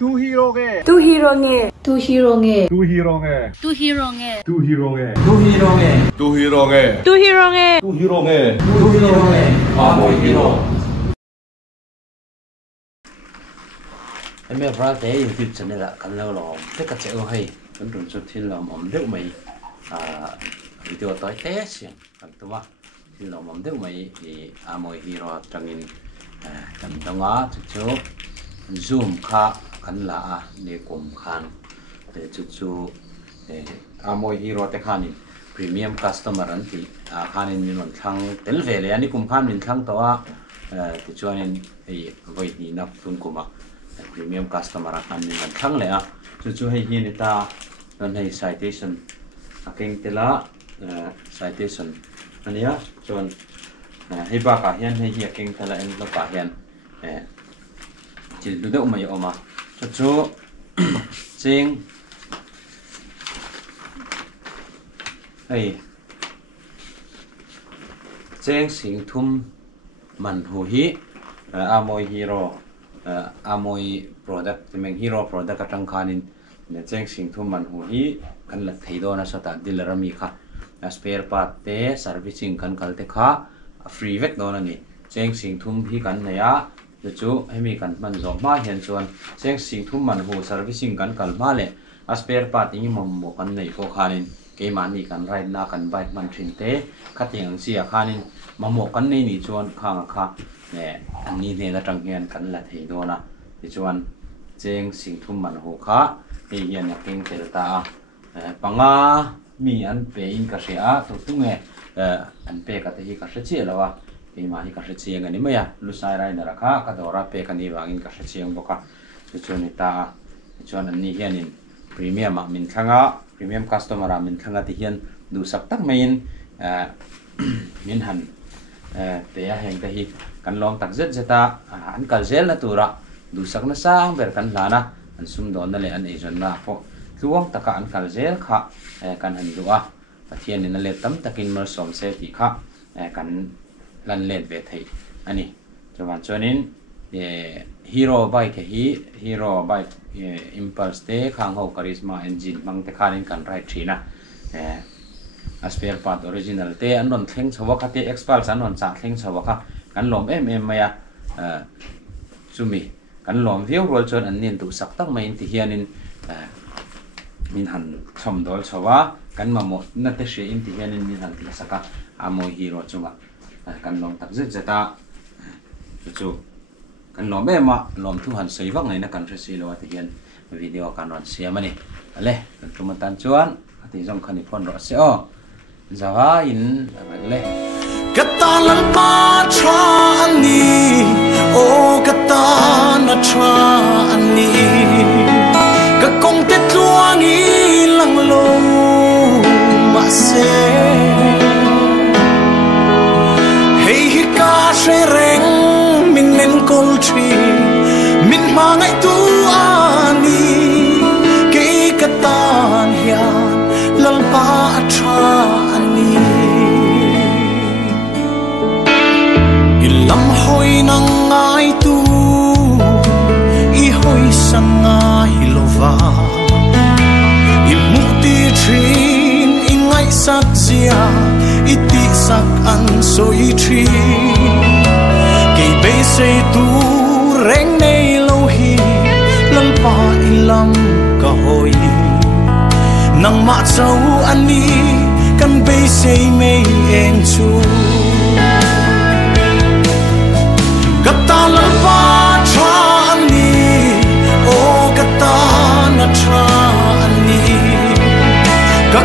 Tu hero nge. Tu hero nge. Tu hero nge. Tu hero nge. Tu hero nge. Tu hero nge. Tu hero nge. Tu hero nge. Tu hero nge. Tu hero nge. Tu hero nge. Amoy hero. Em bé ra thế YouTube channel là kan lo lo tất cả sẽ hay vẫn luôn xuất hiện là mầm đeo mày video tới thế xem kan tu ma thì là mầm đeo mày thì Amoy hero trangin kan đông á chú zoom kha kan la ne kum khan để chú Amoy hero te khanin premium customer an ti khanin min on thang tel ve le ani kum khan min thang to a ti chuanin ei voi ni na fun kuma premium customer akan min thang le a chu hei hi ni ta don hei citation akeng tela citation ania chon hei ba ka hian hei hi akeng tela en lo ka hian chil du deuh mai oma chu ching hei cheng sing thum man hu hi Amoy hero Amoy product meng hero product atang khanin ne cheng sing thum man hu hi kan la theido na sata dealer mi kha spare part te servicing kan kalte kha free vek don ani cheng sing thum hi kan ne ya chu hemi kan man zo ma hian chuan cheng sing thum man hu servicing kan kal ma le spare part ingi mom mo kan nei ko khanin ke mani kan right na kan bike man thin te khating sia khanin mamo kan nei ni chuan khang kha ne ani ne la tang hian kan la thei do na ti chuan cheng sing thum man ho kha he hian na king tel ta panga mi an pe in ka sia to tunge an pe ka te hi ka che lawa ke ma hi ka che ngani ma ya lu sai rai na kha ka dora pe ka ni wangin ka che boka ti chuan ni ta ti chuan an ni hian in premium a min thanga premium customer a min thanga ti hian du sak tak main min han te ya heng te hi kan lom tak zet zeta an kal zel na tura du sak na sang ber kan lana an sum don na le an ejon na pho luang taka an kal zel kha kan han duwa pathian in le tam takin mar som se ti kha kan lan let ve thei ani chuan chuanin hero bike hi hero bike impulse te khang ho charisma engine mang te khanin kan right thina spare part original te an non thleng chawa kha te expulse an non cha thleng chawa kha kan lom em maya chumi kan lom viau rol chon an nin tu sak tak mai ti hianin min han thom dol chawa kan mamo na te she in ti hianin min han ti saka Amoy hero chunga kan lom tak zet zeta chu kan lom ema lom thu han sei wak nei na kan resi lo ti hian video kan ron siam ani ale kan tumatan chuan ati jong khani phone ro se o zawa in le Katalan pa tra ani o katana tra ani ka kong te tuangi lang lo ma se hey hi ka she reng min nen kol tri min ma ngai tu ani ke katan hian lal pa tra ani lam hoi nang ngai tu I hoi sang ngai lova I muti trin I ngai sak zia I ti sak an soi tri ke be se tu reng nei lo hi lam pa I lam ka hoi nang ma chau ani kan be se mei en chu Katalan pa tra ani o katana tra ani ka